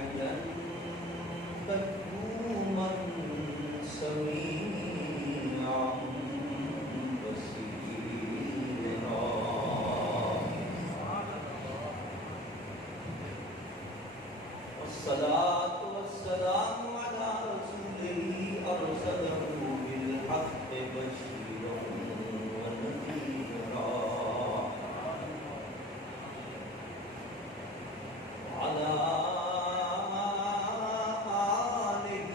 حيا قيوما سميعا بصيرا والصلاة والسلام على رسوله أرسله بالحق بشيرا ونذيرا وعلى آله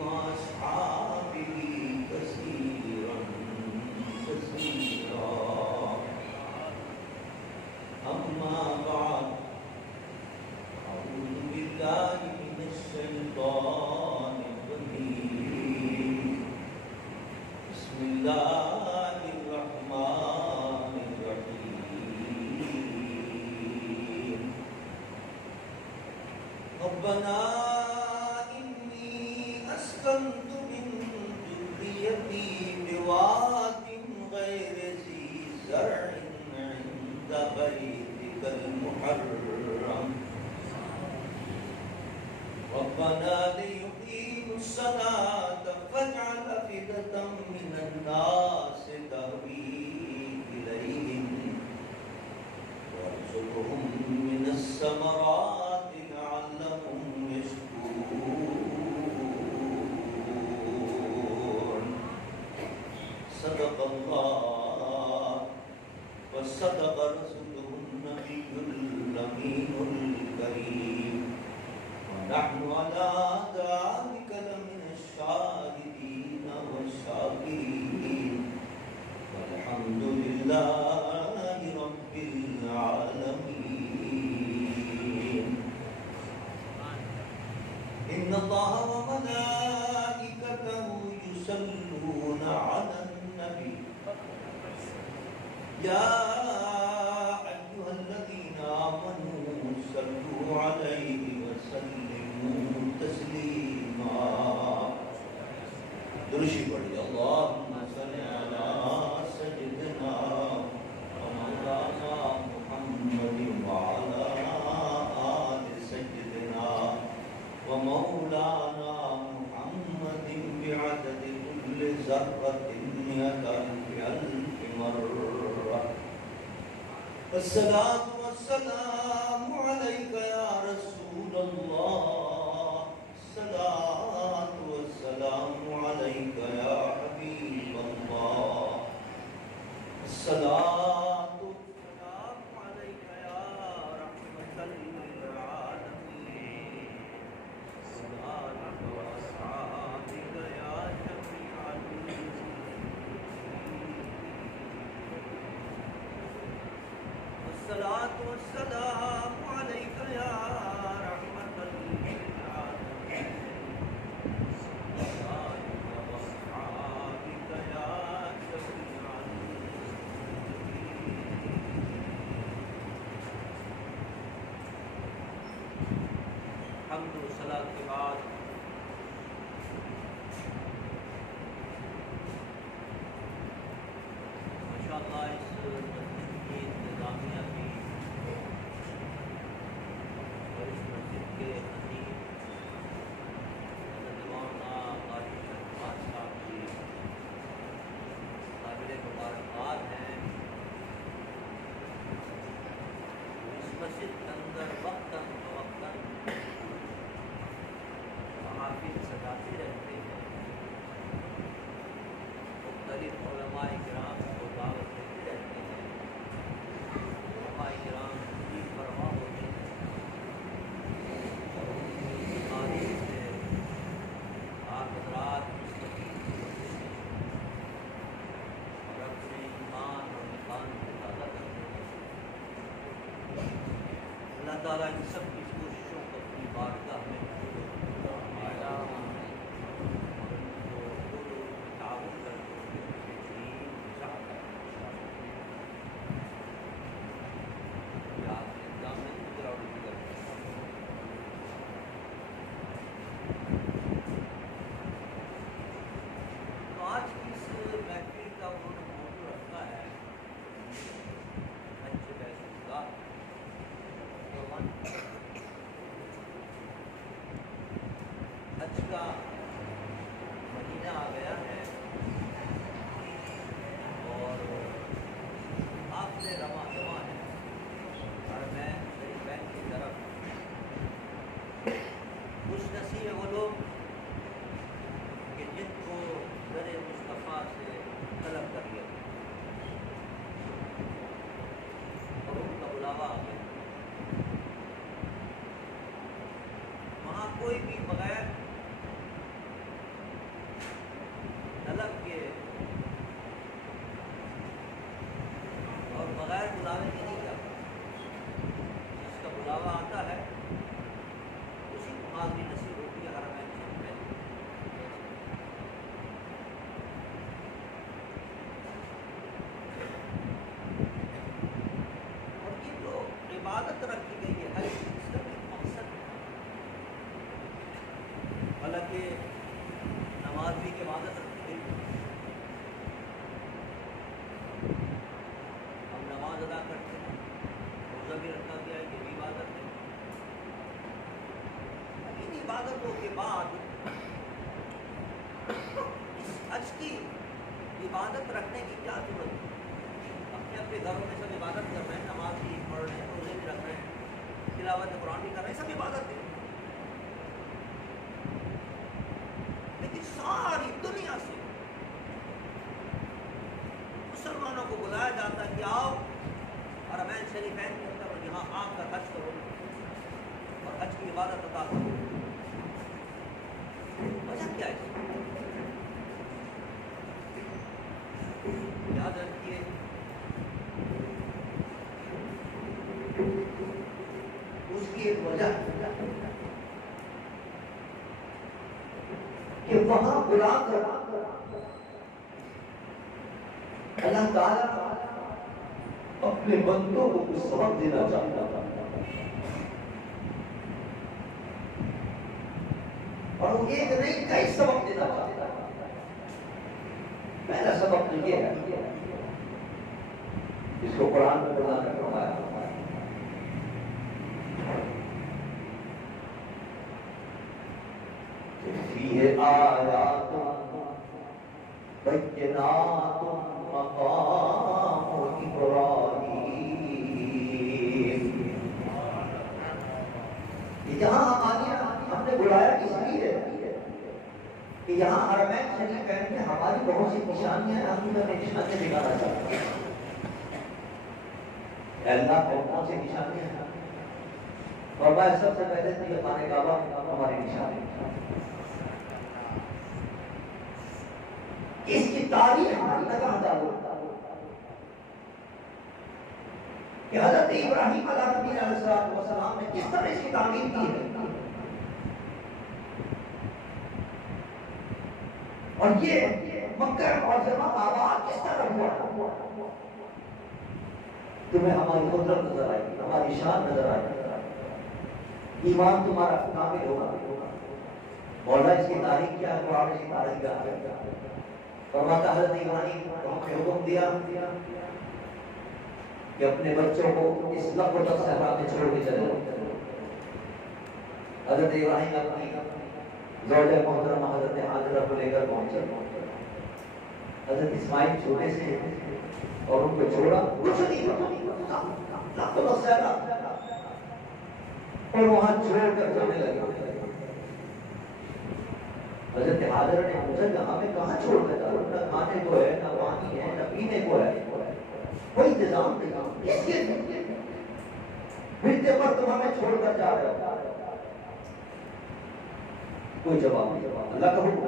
وأصحابه كثيرا كثيرا أما بعد أعوذ بالله من الشيطان الرجيم بسم الله الرحمن الرحيم ربنا إني أسكنت من ذريتي بواد غير ذي زرع عند بيتك المحرم ربنا ليقيموا الصلاة فاجعل أفئدة من الناس تهوي إليهم وارزقهم من الثمرات لعلهم يشكرون صدق الله وصدق رسوله النبي الأمين الكريم ونحن على ذلك لمن الشاهدين والشاكرين والحمد لله رب العالمين إن الله وملائكته يصلون على النبي يا أيها الذين آمنوا صلوا عليه وسلموا تسليما درشی پڑھی اللهم صل على سيدنا ومولانا محمد وعلى آل سيدنا ومولانا محمد بعدد كل ذرة مئة ألف مرة الصلاة والسلام عليك يا رسول الله الصلاة والسلام عليك يا حبيب الله الصلاة والسلام عليك يا رحمة للعالمين وآلك وأصحابك يا شفيع الصلاة والسلام عليك يا رحمة للعالمين وآلك وأصحابك يا شفيع حمد و صلاة کے بعد ماشاءاللہ اس مسجد کی انتظامیہ کی اور اس مسجد کے خطیب حضرت مولانا قاری شہباز صاحب کی قابل مبارکباد ہیں. اس مسجد کے اندر وقتاً فوقتاً محافل سجاتے رہتے ہیں. مختلف علماء کرام کو دعوت دیتے رہتے ہیں. علماء کرام کی پرواہ ہوتے ہیں اور ان کی تعریف سے آپ حضرات مستقیم ہوتے ہیں اور اپنے ایمان اور مکان کو تازہ کرتے ہیں. اللہ تعالیٰ ان سب کی کوششوں کو اپنی بارگاہ میں تعاون کرتے عبادت رکھنے کی کیا ضرورت ہے؟ اپنے اپنے گھروں میں سب عبادت کر رہے ہیں، نماز بھی پڑھ رہے ہیں، روزے بھی رکھ رہے ہیں، تلاوت قرآن بھی کر رہے ہیں، سب عبادت ہے. لیکن ساری دنیا سے مسلمانوں کو بلایا جاتا ہے کہ آؤ حرمین شریفین کے اندر یہاں آ کر حج کرو اور حج کی عبادت ادا کرو. وجہ کیا ہے؟ یاد رکھیے اس کی ایک وجہ کہ وہاں بلا کر اللہ تعالیٰ اپنے بندوں کو کچھ سبق دینا چاہتا تھا، اور وہ ایک نہیں کئی سبق دینا چاہتا تھا. پہلا سبق تو یہ ہے جس کو قرآن میں اللہ نے فرمایا فیہ آیات بینات مقام ابراہیم. یہاں ہم نے بلایا اس لیے کہ یہاں حرمین شریفین میں ہماری بہت سی نشانیاں ہیں، ہم انہیں نشانیاں دکھانا چاہتے ہیں. اللہ کون سی نشانیاں ہیں؟ اور میں سب سے پہلے تو یہ خانہ کعبہ ہماری نشانی. اس کی تاریخ ہماری نگاہ ڈالو کہ حضرت ابراہیم علیہ السلام نے کس طرح اس کی تعمیر کی ہے، اور یہ مکہ معظمہ آباد کس طرح ہوا. تمہیں ہماری قدرت نظر آئے گی، ہماری شان نظر آئے گی، ایمان تمہارا کامل ہوگا. مولا اس کی تاریخ کیا ہے؟ قرآن اس کی تاریخ کیا ہے؟ فرماتا حضرت ابراہیم کو ہم نے حکم دیا کہ اپنے بچوں کو اس لقب صحرا میں چھوڑ کے چلے. حضرت ابراہیم اپنی زوجہ محترمہ حضرت حاجرہ کو لے کر پہنچے. حضرت اسماعیل چھوٹے سے اور ان کو چھوڑا کچھ نہیں لقب صحرا اور وہاں چھوڑ کر جانے لگے. حضرت حاجرہ نے پوچھا کہ ہمیں کہاں چھوڑ کر جا رہے ہو؟ نہ کھانے کو ہے، نہ پانی ہے، نہ پینے کو ہے، کوئی انتظام نہیں. اس کے ملتے پر تم ہمیں چھوڑ کر جا رہے ہو. کوئی جواب نہیں. اللہ کا حکم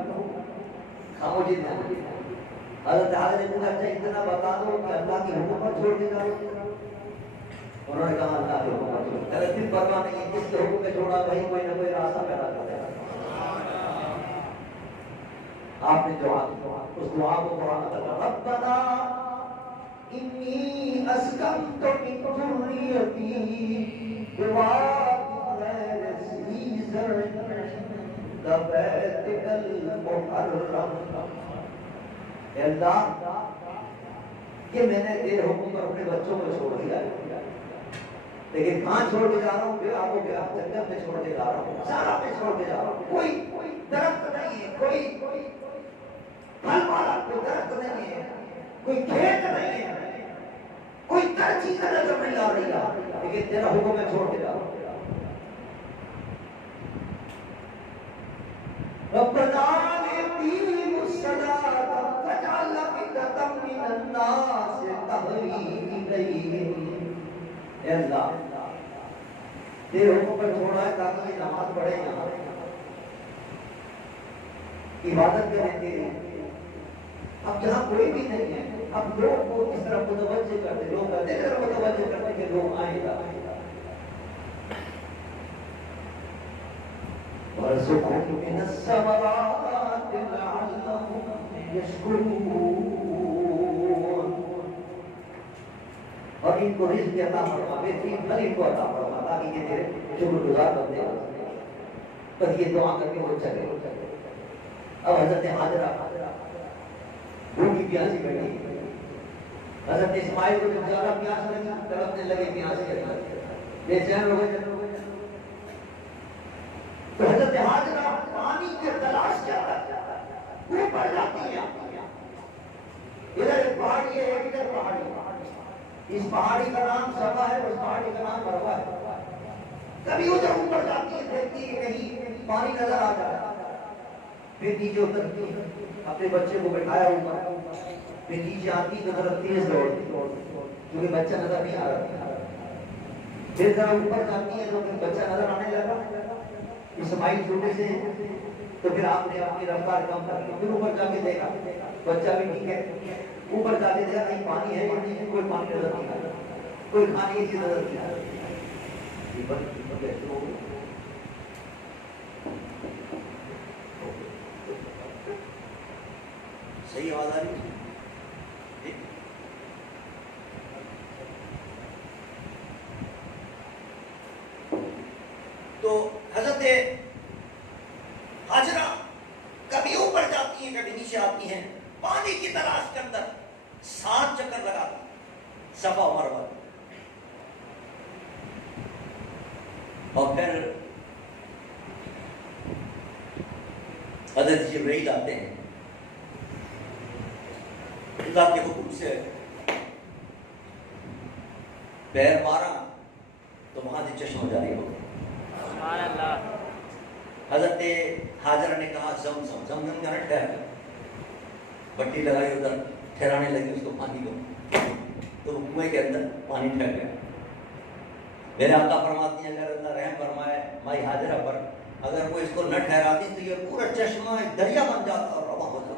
خاموشی نہیں. حضرت حاجرہ نے پوچھا اچھا اتنا بتا دو کہ اللہ کی حکم پر چھوڑ کے جا رہے ہو. انہوں نے کہا اللہ کے حکم پر چھوڑ. اگر پھر پرواہ نہیں جس کے حکم پہ چھوڑا وہی کوئی نہ کوئی راستہ پیدا کر دے. آپ نے دعا اس دعا کو قرآن میں ربنا انی اسکنت من ذریتی بواد غیر ذی زرع عند بیتک المحرم. اے اللہ یہ میں نے تیرے حکم پر اپنے بچوں کو چھوڑ دیا ہے، لیکن کہاں چھوڑ کے جا رہا ہوں؟ پھر آپ کو کیا جنگل میں چھوڑ کے جا رہا ہوں، سارا میں چھوڑ کے جا رہا ہوں. کوئی درخت نہیں ہے، کوئی پھل والا کوئی درخت نہیں ہے، کوئی کھیت نہیں ہے، کوئی تر چیز نظر نہیں آ رہی ہے، لیکن تیرا حکم میں چھوڑ کے جا رہا ہوں. ربنا ليقيموا الصلاة فاجعل أفئدة من الناس تهوي إليهم. اے اللہ تیرے حکم پر چھوڑا ہے تاکہ یہ نماز پڑھے یہاں عبادت کریں تیری. اب جہاں کوئی بھی نہیں ہے اب لوگ کو اس طرح متوجہ کرتے، لوگ کرتے اس طرح متوجہ کرتے کہ لوگ آئیں گا. وَارْزُقْهُم مِّنَ الثَّمَرَاتِ لَعَلَّهُمْ يَشْكُرُونَ. اور ان کو رزق عطا فرما، بہترین پھل ان کو عطا فرما تاکہ یہ تیرے شکر گزار بندے ہو سکیں. بس یہ دعا کر کے وہ چلے. اب حضرت حاجرہ بھوکی پیاسی بیٹھی، حضرت اسماعیل کو جب زیادہ پیاس لگی تڑپنے لگے پیاس کے بے چین ہو گئے. تو حضرت حاجرہ پانی کے تلاش کیا اوپر جاتی ہیں پہاڑی ہے، ایک ادھر پہاڑی ہے، اس پہاڑی کا نام صفا ہے، اس پہاڑی کا نام مروہ ہے۔ کبھی ادھر اوپر جاتی ہے، دیکھتی ہے کہیں پانی نظر آ جائے، پھر نیچے اترتی ہے، اپنے بچے کو بٹھایا اوپر، پھر نیچے آتی تو ذرا تیز دوڑتی کیونکہ بچہ نظر نہیں آ رہا، پھر ذرا اوپر جاتی ہے تو پھر بچہ نظر آنے لگا، اسماعیل چھوٹے سے تو پھر آپ نے اپنی رفتار کم کر لی، پھر اوپر جا کے دیکھا بچہ بھی ٹھیک ہے، اوپر جا کے دیکھا کہیں پانی ہے یا نہیں، کوئی پانی نظر نہیں آ رہا، کوئی کھانے کی چیز نظر نہیں آ رہی، صحیح آواز آ رہی ہے؟ تو حضرت ہاجرہ کبھی اوپر جاتی ہیں کبھی نیچے آتی ہیں، پانی کی تلاش کے اندر 7 چکر لگاتی صفا و مروہ، اور پھر حضرت جبرائیل آتے ہیں، اللہ کے حکم سے پیر مارا تو وہاں سے چشمہ جاری ہو گیا۔ سبحان اللہ۔ حضرت ہاجرہ نے کہا زمزم کا نہ ٹھہر، بٹی لگائی ادھر، ٹھہرانے لگی اس کو پانی کو، تو کنویں کے اندر پانی ٹھہر گیا۔ میرے آقا فرماتی ہیں اگر اللہ رحم فرمائے مائی ہاجرہ پر، اگر وہ اس کو نہ ٹھہراتی تو یہ پورا چشمہ ایک دریا بن جاتا اور رواں ہو جاتا۔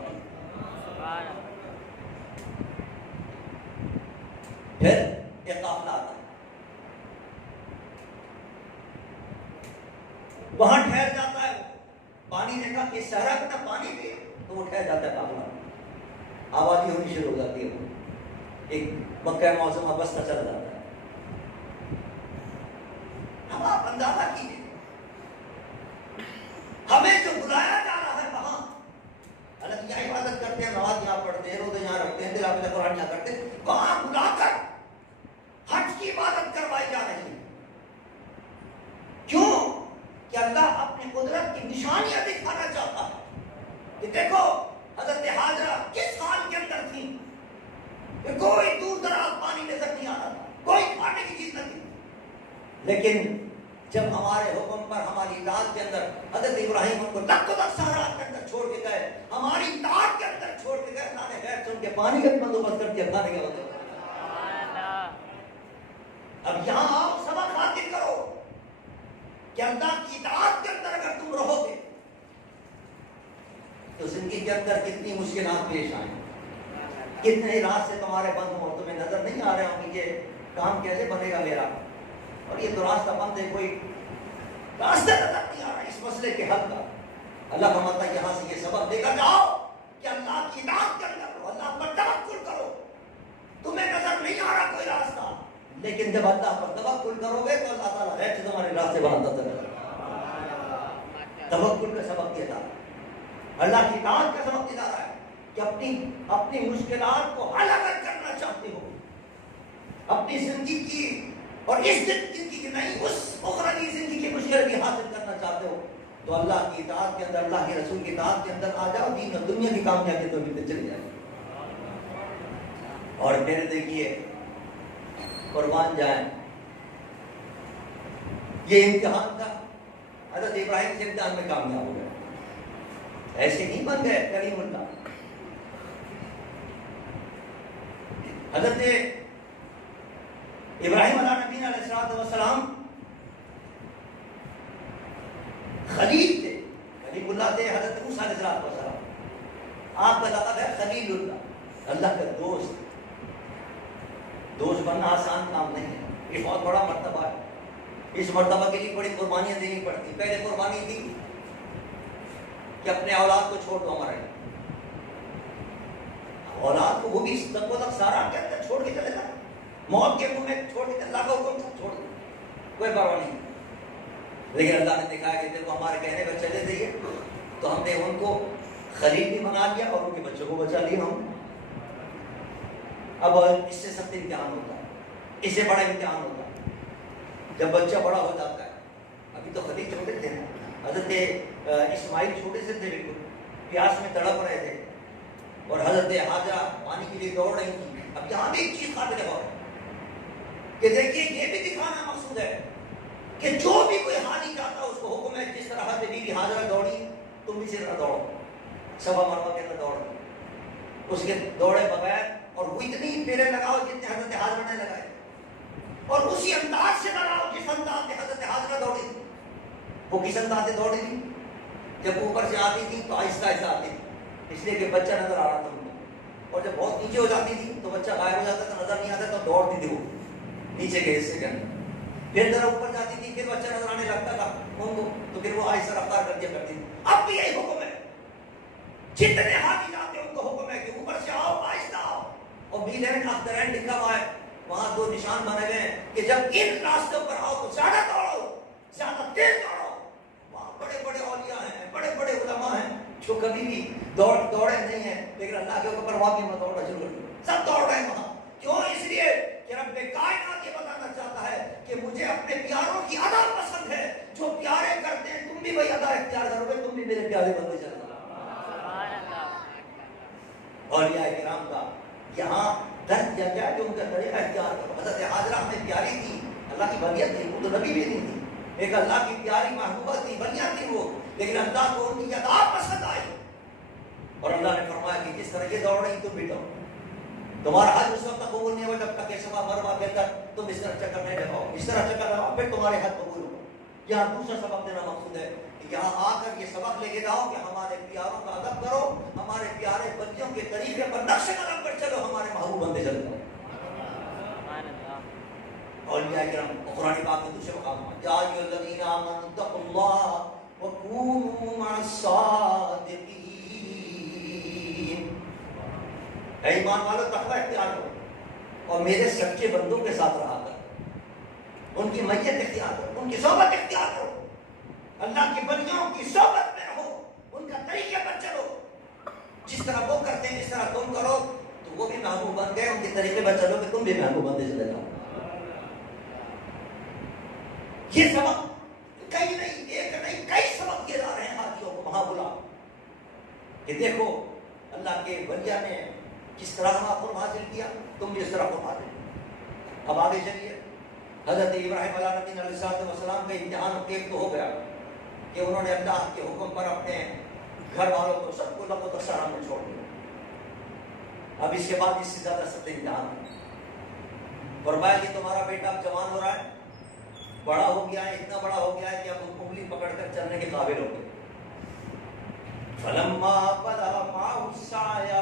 پھر ایک قافلہ آتا ہے، وہاں ٹھہر جاتا ہے، پانی دیکھا کہ صحرا کا پانی بھی تو وہ ٹھہر جاتا ہے قافلہ، آبادی ہونی شروع ہو جاتی ہے، ایک مکہ معظمہ بستہ چلا جاتا ہے۔ اب آپ اندازہ کیجیے ہمیں جو بلایا جا رہا ہے وہاں، حالانکہ یہاں عبادت کرتے ہیں، نماز یہاں پڑھتے ہیں، روزے یہاں رکھتے ہیں، تلاوت قرآن یہاں کرتے ہیں، وہاں بلا کر حج کی عبادت کروائی جا رہی ہے۔ کیوں؟ کہ اللہ اپنی قدرت کی نشانیاں دکھانا چاہتا ہے کہ دیکھو حضرت ہاجرہ کس حال کے اندر تھی کہ کوئی دور دراز پانی نظر نہیں آ رہا تھا، کوئی کھانے کی چیز نہ تھی، لیکن جب ہمارے حکم پر ہماری اطاعت کے اندر حضرت ابراہیم ان کو لک صحرا کے اندر چھوڑ کے گئے، ہماری اطاعت کے اندر چھوڑ کے گئے، اللہ نے غیر سن کے پانی کا بندوبست کر دیا، کھانے کا بندوبست۔ اب یہاں آؤ سبق حاصل کرو کہ اللہ کی اطاعت کے اندر اگر تم رہو گے تو زندگی کے اندر کتنی مشکلات پیش آئیں، کتنے راستے تمہارے بند ہوں، تمہیں نظر نہیں آ رہے ہوں کہ یہ کام کیسے بنے گا میرا، اور یہ تو راستہ بند ہے، کوئی راستہ نظر نہیں آ رہا اس مسئلے کے حل کا۔ اللہ فرماتا ہے یہاں سے یہ سبق لے کر جاؤ کہ اللہ کی اطاعت کے اندر رہو، اللہ پر توکل کرو، تمہیں نظر نہیں آ رہا کوئی راستہ، لیکن جب اللہ پر توکل کرو گے تو اللہ تعالیٰ غیر سے تمہارے راستے بناتا چلے گا۔ توکل کا سبق دیتا ہے، اللہ کی اطاعت کا سبق دیتا ہے کہ اپنی مشکلات کو حل اگر کرنا چاہتے ہو، اپنی زندگی کی اور اس زندگی کی نہیں اس اخروی زندگی کی مشکل بھی حاصل کرنا چاہتے ہو تو اللہ کی اطاعت کے اندر، اللہ کے رسول کی اطاعت کے اندر آ جاؤ، دین اور دنیا کی کامیابی تو بھی چلی جائے۔ اور پھر دیکھیے قربان جائیں، یہ امتحان تھا، حضرت ابراہیم سے امتحان میں کامیاب ہو گئے، ایسے نہیں بن گئے کریم اللہ۔ حضرت ابراہیم علیہ نبی علیہ السلام خلیل تھے، خلیل اللہ تھے، حضرت موسیٰ علیہ السلام آپ کا لقب ہے خلیل اللہ، اللہ کا دوست۔ دوست بننا آسان کام نہیں ہے، یہ بہت بڑا مرتبہ ہے، اس مرتبہ کے لیے بڑی قربانیاں دینی پڑتی۔ پہلے قربانی تھی کہ اپنے اولاد کو چھوڑ دو ہمارے، اولاد کو وہ بھی سارا کے اندر چھوڑ کے چلے جائے، موت کے منہ میں چھوڑ کے، اللہ کا حکم چھوڑ دو، کوئی پرواہ نہیں۔ لیکن اللہ نے دکھایا کہ دیکھو ہمارے کہنے پر چلے دیے تو ہم نے ان کو خلیل بھی بنا لیا اور ان کے بچوں کو بچا لیا ہم۔ اب اس سے سخت امتحان ہوتا ہے، اس سے بڑا امتحان ہوتا ہے جب بچہ بڑا ہو جاتا ہے۔ ابھی تو خلیل چھوٹے تھے نا، حضرت اسماعیل چھوٹے سے تھے، بالکل پیاس میں تڑپ رہے تھے، اور حضرت حاجرہ پانی کے لیے دوڑ رہی تھی. اب یہاں بھی ایک چیز قابل غور ہے کہ دیکھیے یہ بھی دکھانا مقصود ہے کہ جو بھی کوئی حاجی چاہتا اس کو حکم ہے جس طرح حضرت بی بی حاجرہ دوڑی تم بھی اسی طرح دوڑو. صفا مروہ کے اندر دوڑ اس کے دوڑے بغیر اور وہ اتنی پھیرے لگاؤ جتنے حضرت حاجرہ نے لگائے اور اسی انداز سے لگاؤ جس انداز سے حضرت حاجرہ دوڑی تھی. وہ کس انداز سے دوڑی تھی؟ جب اوپر سے آتی تھی تو آہستہ آہستہ آتی تھی اس لیے کہ بچہ نظر آ رہا تھا ان کو, اور جب بہت نیچے ہو جاتی تھی تو بچہ غائب ہو جاتا تھا, نظر نہیں آتا تو دوڑتی تھی وہ نیچے کے حصے کے اندر. پھر ذرا اوپر جاتی تھی پھر بچہ نظر آنے لگتا تھا ان کو تو پھر وہ آہستہ رفتار کر دیا کرتی تھی. اب بھی یہی حکم ہے, جتنے حاجی جاتے ہیں ان کو حکم ہے کہ اوپر سے آؤ آہستہ آؤ. اور بی لینڈ آف دا رینڈ لکھا ہوا ہے وہاں 2 نشان بنے ہوئے ہیں کہ جب ان راستوں پر آؤ تو زیادہ دوڑو, زیادہ تیز دوڑو. وہاں بڑے بڑے اولیاء ہیں, بڑے بڑے علماء ہیں جو کبھی بھی دوڑے نہیں ہیں, لیکن اللہ کے اوپر واقعی میں دوڑنا شروع کر دیا. سب دوڑ رہے ہیں وہاں. کیوں؟ اس لیے کہ رب کائنات یہ بتانا چاہتا ہے کہ مجھے اپنے پیاروں کی ادا پسند ہے. جو پیارے کرتے ہیں تم بھی وہی ادا اختیار کرو گے, تم بھی میرے پیارے بنتے چلو. اولیاء کرام کا یہاں درد یا کیا کہ ان کا طریقہ اختیار کرو. حضرت حاجرہ ہمیں پیاری تھی, اللہ کی بنیت تھی, وہ تو نبی بھی نہیں تھی, ایک اللہ کی پیاری محبوبہ تھی, بنیت تھی وہ, لیکن اللہ کو ان کی ادا پسند آئی اور اللہ نے فرمایا کہ جس طرح یہ دوڑ رہی تم بھی دوڑ. تمہارا حج اس وقت قبول نہیں ہوا جب تک کہ صفا مروہ کے اندر تم اس طرح چکر نہیں لگاؤ, اس طرح چکر لگاؤ پھر تمہارے حج قبول ہوگا. یہاں دوسرا سبق دینا مقصود ہے کہ یہاں آ کر یہ سبق لے کے جاؤ کہ ہمارے پیاروں کا ادب کرو, ہمارے پیارے بندیوں کے طریقے پر نقش قدم پر چلو, ہمارے محبوب بندے چلو. اولیاء کرام قرآن پاک میں دوسرے مقام ہے یا ایھا الذین آمنوا اتقوا اللہ وکونوا مع الصادقین. اے ایمان والو تقوی اختیار کرو اور میرے سچے بندوں کے ساتھ رہا کرو, ان کی میت اختیار کرو, ان کی صحبت اختیار کرو, اللہ کی بندیوں کی صحبت میں رہو, ان کا طریقے پر چلو. جس طرح وہ کرتے ہیں جس طرح تم کرو تو وہ بھی محبوب بن گئے, ان کے طریقے پر چلو کہ تم بھی محبوب بنتے چلے جاؤ. یہ سبق کئی نہیں, ایک نہیں, کئی سبق دیے جا رہے ہیں حاجیوں کو وہاں بلا کہ دیکھو اللہ کے ولیہ نے جس طرح ہمارا قرب حاصل کیا تم بھی اس طرح قرب حاصل. اب آگے چلیے. حضرت ابراہیم علیہ السلام کا امتحان ایک تو ہو گیا کہ انہوں نے اللہ کے حکم پر اپنے گھر والوں کو سب کو لب و دستار میں چھوڑ دیا. اب اس کے بعد اس سے زیادہ سخت امتحان فرمایا کہ تمہارا بیٹا اب جوان ہو رہا ہے, بڑا ہو گیا ہے, اتنا بڑا ہو گیا ہے کہ اب انگلی پکڑ کر چلنے کے قابل ہو گئے. فلما بلغ معه السعي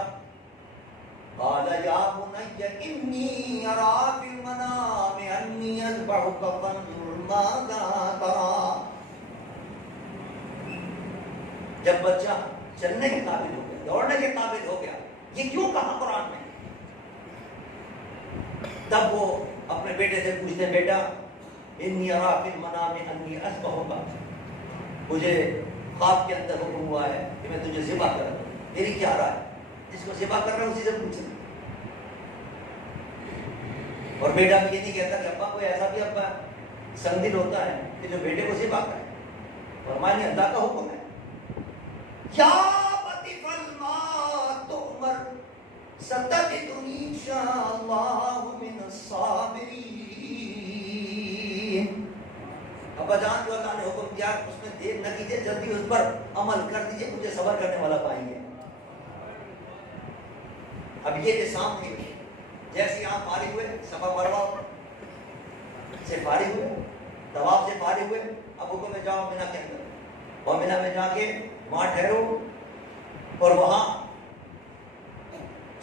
قال يا بني إني أرى في المنام أني أذبحك فانظر ماذا ترى. جب بچہ چلنے کے قابل ہو گیا, دوڑنے کے قابل ہو گیا, یہ کیوں کہا قرآن میں؟ تب وہ اپنے بیٹے سے پوچھتے ہیں بیٹا انی ارا فی المنام انی اذبحک, مجھے خواب کے اندر حکم ہوا ہے کہ میں تجھے ذبح کر دوں, تیری کیا رائے؟ جس کو ذبح کر رہا ہے اسی سے پوچھیں. اور بیٹا بھی یہ نہیں کہتا کہ ابا کوئی ایسا بھی ابا سنگ دل ہوتا ہے کہ جو بیٹے کو ذبح کرے. فرمایا اللہ کا حکم ہے یا بتی فلما تؤمر ستجدنی انشاءاللہ من الصابرین. ابا جان جو اللہ نے حکم دیا اس میں دیر نہ کیجیے, جلدی اس پر عمل کر دیجیے, مجھے صبر کرنے والا پائیں گے. اب یہ جو سامنے جیسے آپ فارغ ہوئے صفا مروہ سے فارغ ہوئے, طواف سے فارغ ہوئے, اب حکم میں جاؤ مینا کے اندر, اور مینا میں جا کے وہاں ٹھہرو, اور وہاں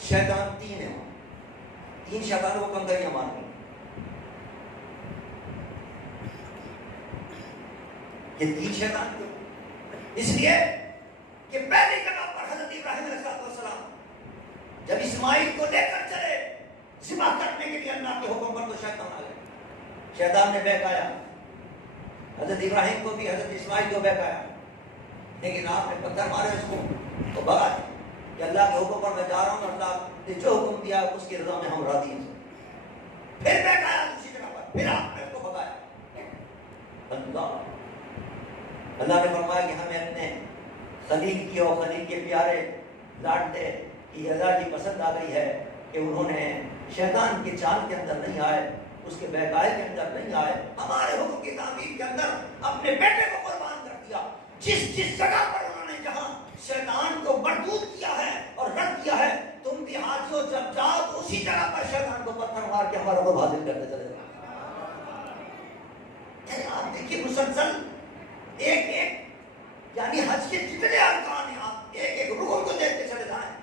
شیطان 3 ہیں, 3 شیطان کو کم کریے مار. یہ 3 شیطان کیوں؟ اس لیے کہ پہلی جگہ پر حضرت ابراہیم علیہ السلام جب اسماعیل کو لے کر چلے ذبح کرنے کے لیے اللہ کے حکم پر, تو شیطان آ گئے. شیطان نے بہکایا حضرت ابراہیم کو بھی, حضرت اسماعیل کو بہکایا, لیکن آپ نے پتھر مارے اس کو تو بھگا دیا کہ اللہ کے حکم پر میں جا رہا ہوں, اللہ نے جو حکم دیا اس کی رضا میں ہم راضی ہیں. پھر بہکایا دوسری جگہ پر, پھر آپ نے اس کو بھگایا. اللہ نے فرمایا کہ ہمیں اپنے خلیل کی اور خلیل کے پیارے لاڈلے یہ رضا کی پسند آ گئی ہے کہ انہوں نے شیطان کے چال کے اندر نہیں آئے، اس کے بہکائے کے اندر نہیں آئے، ہمارے حکم کی تعمیر کے اندر اپنے بیٹے کو قربان کر دیا۔ جس جگہ پر انہوں نے جہاں شیطان کو مردود کیا ہے اور رد کیا ہے، تم بھی حاجیوں جب جاؤ تو اسی جگہ پر شیطان کو پتھر مار کے ہمارا کو حاضر کرتے چلے جاؤ۔ آپ دیکھیے مسلسل ایک ایک یعنی حج کے جتنے ارکان ہیں، آپ ایک ایک رکن کو دیکھتے چلے جائیں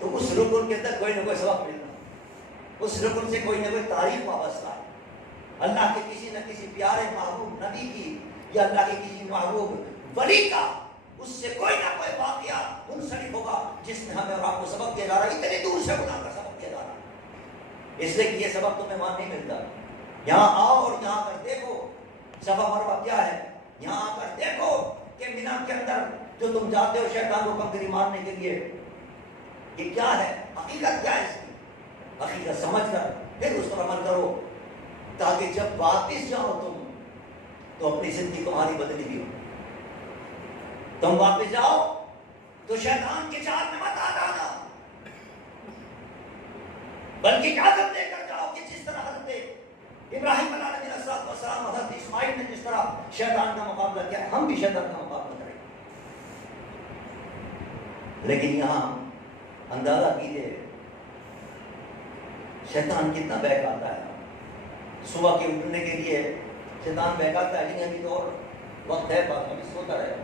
تو اس رکن کے اندر کوئی نہ کوئی سبق ملنا، اس رکن سے کوئی نہ کوئی تاریخ وابستہ ہے، اللہ کے کسی نہ کسی پیارے محبوب نبی کی یا اللہ کے کسی محبوب ولی کا اس سے کوئی نہ کوئی واقعہ منسلک ہوگا جس میں ہمیں اور آپ کو سبق دیا جا رہا ہے، اتنی دور سے گناہ کا سبق دیا جا رہا ہے۔ اس لیے کہ یہ سبق تمہیں وہاں نہیں ملتا، یہاں آؤ اور یہاں کر دیکھو صفا مروہ کیا ہے، یہاں آ کر دیکھو کہ مینا کے اندر جو تم جاتے ہو شیطان کو کنکری مارنے کے لیے، یہ کیا ہے، حقیقت کیا ہے اس کی، حقیقت سمجھ کر پھر اس پر عمل کرو تاکہ جب واپس جاؤ تم تو اپنی زندگی تمہاری بدلی بھی ہو۔ تم واپس جاؤ تو شیطان کے چال میں مت آ جانا، بلکہ اجازت دے کر جاؤ کہ جس طرح حضرت ابراہیم علیہ السلام حضرت اسماعیل نے جس طرح شیطان کا مقابلہ کیا، ہم بھی شیطان کا مقابلہ کریں۔ لیکن یہاں اندازہ کیجیے شیطان کتنا بہکاتا ہے۔ صبح کے اٹھنے کے لیے شیطان بہکاتا ہے، لیکن ابھی تو اور وقت ہے، بات ابھی سوتا رہے،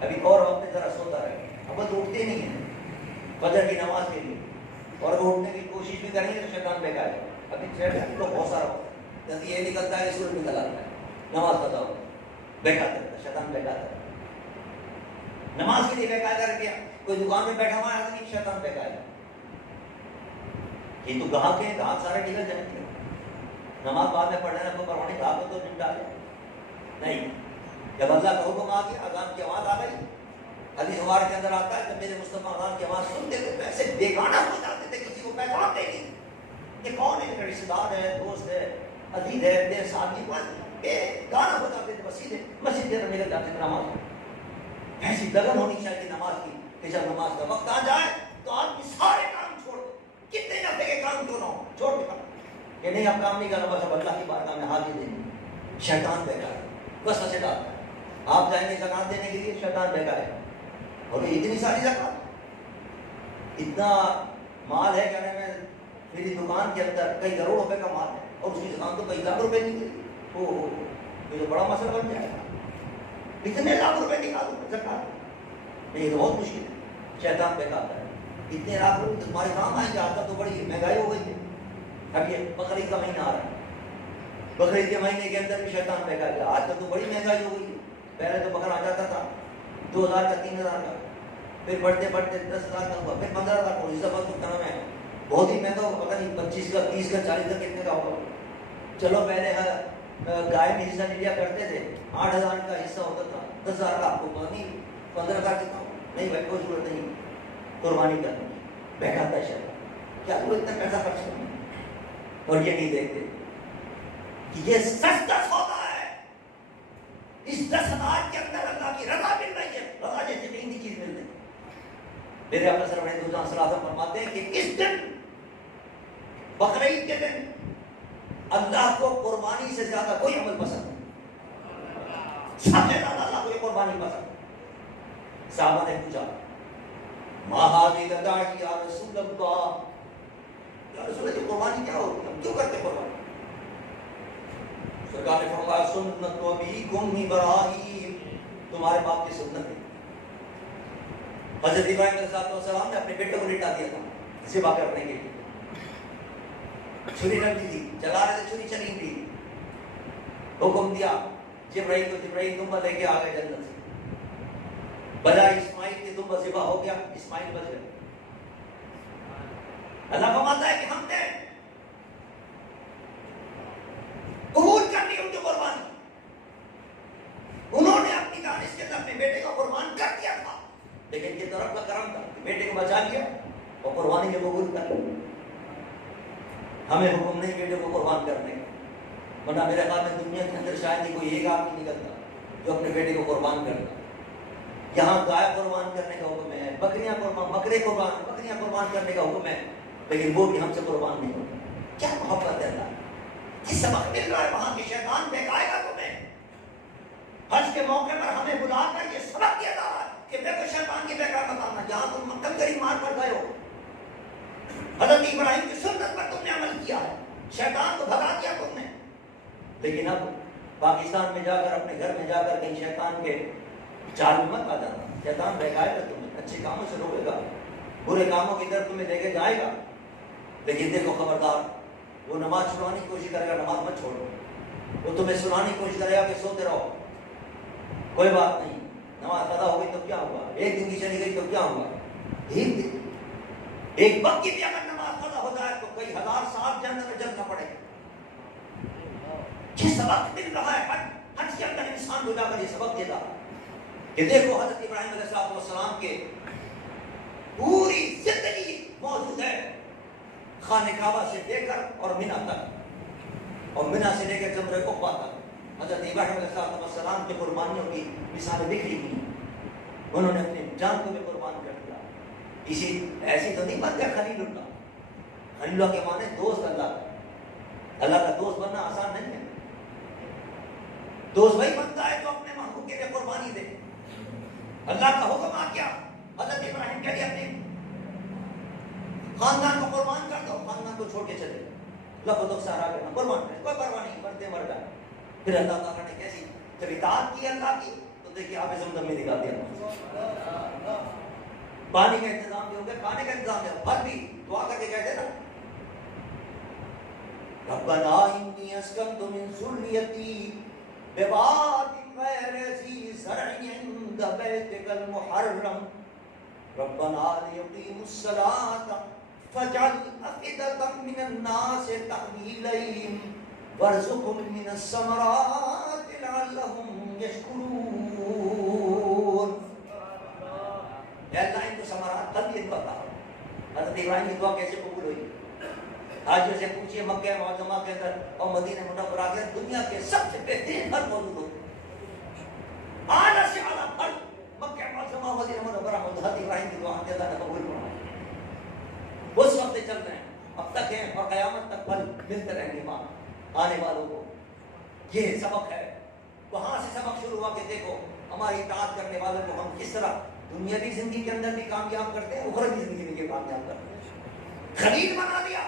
ابھی اور وقت ہے، ذرا سوتا رہے، اب تو اٹھتے نہیں ہیں فجر کی نماز کے لیے، اور اگر اٹھنے کی کوشش بھی کریں گے تو شیطان بہکائے گا۔ ابھی تو بہت سارا وقت ہے، یہ نکلتا ہے سورج نکل آتا ہے، نماز کا دور بہکاتا ہے، شیطان بہکاتا ہے، نماز کے لیے بہکاتا رہ گیا، کوئی دکان میں بیٹھا ہوا ہے تو شیطان بہکائے گا، یہ تو گاہک ہے، گاہک سارے نکل جائیں گے، نماز بعد میں پڑھنے کو پروانے گاہک کو تو نمٹا لے نہیں۔ جب اللہ کا حکم آ گیا، اذان کی آواز آ گئی، حدیث مبارک کے اندر آتا ہے کہ میرے مصطفیٰ اذان کی آواز سنتے تھے تو ایسے بیگانہ ہو جاتے تھے، کسی کو پہچانتے نہیں، یہ کون ہے، رشتہ دار ہے، دوست ہے، عزیز ہے، میرے ساتھی، گانا ہو جاتے تھے، بس سیدھے مسجد کے اندر نکل جاتے تھے نماز۔ ایسی لگن ہونی چاہیے نماز کی کہ جب نماز کا وقت آ جائے تو آدمی سارے کام چھوڑ دے، کتنے نفے کے کام کیوں نہ ہو چھوڑ دے کہ نہیں اب کام نہیں کرنا، بس اب اللہ کی بارگاہ میں حاضر دیں گے۔ شیطان بہکا ہے، بس وسے ڈالتا ہے، آپ جائیں گے زکات دینے کے لیے، شیطان بہکا ہے، اور اتنی ساری زکات، اتنا مال ہے، کہنے میں میری دکان کے اندر کئی کروڑ روپے کا مال ہے اور اس کی زکات تو کئی لاکھ روپے نکلی، یہ تو بڑا مسئلہ بن جائے گا، اتنے لاکھ روپے نکالو زکات، یہ تو بہت مشکل ہے۔ شیطان بہکاتا ہے، اتنے لاکھ روپے تمہارے کام آئیں گے، آج تو بڑی مہنگائی ہو گئی ہے، اب یہ بقرعید کا مہینہ آ رہا ہے، بقرعید کے مہینے کے اندر بھی شیطان بہکا گیا، آج کل تو بڑی مہنگائی ہو گئی ہے، پہلے تو بکرا آ جاتا تھا 2000 کا 3000 کا، پھر بڑھتے بڑھتے 10,000 کا ہوا، پھر 15,000 کا، اس دفعہ تو کہنا ہے بہت ہی مہنگا ہوگا، پتہ نہیں 25 کا 30 کا 40 کا کتنے کا ہوگا۔ چلو پہلے گائے میں حصہ لیا کرتے تھے، 8,000 کا حصہ ہوتا تھا، 10,000 کا آپ کو پتہ نہیں 15 کا کتنا ہوگا، نہیں بھائی کوئی ضرورت نہیں قربانی کرنے کی، بہکاتا ہے شیطان، کیا وہ اتنا پیسہ خرچ کرنا، اور یہ نہیں دیکھتے کہ یہ سستا سودا ہے، اس 10,000 کے اندر اللہ کی رضا مل رہی ہے، رضا جیسی قیمتی چیز مل رہی ہے۔ میرے آقا صلی اللہ علیہ وسلم فرماتے ہیں کہ اس دن بقرعید کے دن اللہ کو قربانی سے زیادہ کوئی عمل پسند نہیں، سب سے زیادہ اللہ کو یہ قربانی پسند۔ صحابہ نے پوچھا ما هذه الذبائح یا رسول اللہ، یا رسول اللہ قربانی کیا ہوتی ہے، ہم کیوں کرتے قربانی؟ سرکار نے فرمایا سنت ابیکم ابراہیم، تمہارے باپ کی سنت ہے۔ حضرت ابراہیم علیہ السلام نے اپنے بیٹے کو لٹا دیا تھا ذبح کرنے کے لیے، چھری رکھی تھی، چلا رہے تھے، چھری چلی تھی، حکم دیا جبرائیل کو، جبرائیل دمبا لے کے آ گئے جنت سے، بجائے اسماعیل کے دمبا ذبح ہو گیا، اسماعیل بچ گئے۔ اللہ فرماتا ہے کہ ہم نے قبول کر لی ان کی قربانی، انہوں نے اپنی دانش کے اندر اپنے بیٹے کو قربان کر دیا تھا، لیکن یہ تو رب کا کرم تھا کہ بیٹے کو بچا لیا اور قربانی کے قبول کر لی۔ ہمیں حکم نہیں بیٹے کو قربان کرنے کا، ورنہ میرے خیال میں دنیا کے اندر شاید ہی کوئی ایک آدمی نکلتا جو اپنے بیٹے کو قربان کرتا۔ یہاں گائے قربان کرنے کا حکم ہے، بکریاں قربان کرنے کا حکم ہے، لیکن وہ بھی ہم سے قربان نہیں ہوتے. کیا محبت ہے اللہ. یہ سبق مل رہا ہے وہاں کے شیطان بہکائے گا تمہیں. حج کے موقع پر ہمیں بلا کر یہ سبق دیا جا رہا ہے کہ دیکھو شیطان کی بہکار مت آنا. جہاں تم کنکری مار کر گئے ہو، حضرت ابراہیم کی سنت پر تم نے عمل کیا ہے، شیطان کو بھگا دیا تم نے. لیکن اب پاکستان میں جا کر، اپنے گھر میں جا کر کہیں شیطان کے جال میں مت آ جانا. شیطان بہکائے گا تمہیں، اچھے کاموں سے روکے گا، برے کاموں کی طرف تمہیں لے کے جائے گا. لیکن دیکھو خبردار، وہ نماز چھڑانے کی کوشش کرے گا، نماز مت چھوڑو. وہ تمہیں سنانے کی کوشش کرے گا کہ سوتے رہو، کوئی بات نہیں، نماز قضا ہو گئی تو کیا ہوا، ایک دن کی چلی گئی تو کیا ہوا. ایک وقت کی بھی اگر نماز قضا ہو جائے تو کئی ہزار سال جنت میں جلنا پڑے گا. یہ سبق مل رہا ہے حج کے اندر. انسان کو جا کر یہ سبق دیتا کہ دیکھو حضرت ابراہیم علیہ السلام کے پوری زندگی موجود ہے خانہ کعبہ سے لے کر اور منا تک، اور منا سے لے کر جمرہ عقبہ تک حضرت ابراہیم علیہ السلام کی قربانیوں کی مثالیں بکھری ہوئی. انہوں نے اپنی جان کو بھی قربان کر دیا. ایسی تو نہیں بن گیا خلیل اللہ. خلیل اللہ کے معنی دوست اللہ کا. اللہ کا دوست بننا آسان نہیں ہے. دوست وہی بنتا ہے جو اپنے محبوب کے لیے قربانی دے. اللہ کا حکم آ گیا حضرت ابراہیم کے لیے اپنے خاندان کو قربان کر دو، خاندان کو چھوڑ کے چلے لفظ سہارا کرنا قربان کرے، کوئی پرواہ نہیں، مرتے مر جائے. پھر اللہ تعالیٰ نے کیسی جب اطاعت کی اللہ کی تو دیکھیے آپ زمزم میں نکال دیا. پانی کا انتظام بھی ہو گیا، کھانے کا انتظام بھی، پھل بھی دعا کر کے کہتے نا ربنا انی اسکنت من ذریتی بواد غیر ذی زرع عند بیتک المحرم ربنا لیقیموا الصلاة فاجعل أفئدة من الناس تهوی إلیہم وارزقهم من الثمرات لعلهم يشکرون. اے اللہ ان کو ثمرات پھل بھی بتا. حضرت ابراہیم کی دعا کیسے قبول ہوئی؟ آج سے پوچھئے مکہ معظمہ کے اندر اور مدینہ منورہ کے اندر دنیا کے سب سے بہترین پھل موجود ہوتے ہیں. اعلیٰ سے اعلیٰ پھل مکہ معظمہ مدینہ منورہ میں حضرت ابراہیم کی دعا اللہ نے قبول فرمائی. اس وقت سے چل رہے ہیں، اب تک ہیں اور قیامت تک پھل ملتے رہیں گے ماں آنے والوں کو. یہ سبق ہے. وہاں سے سبق شروع ہوا کہ دیکھو ہماری اطاعت کرنے والوں کو ہم کس طرح دنیاوی زندگی کے اندر بھی کامیاب کرتے ہیں، اخروی زندگی میں بھی کامیاب کرتے ہیں. خلیل بنا دیا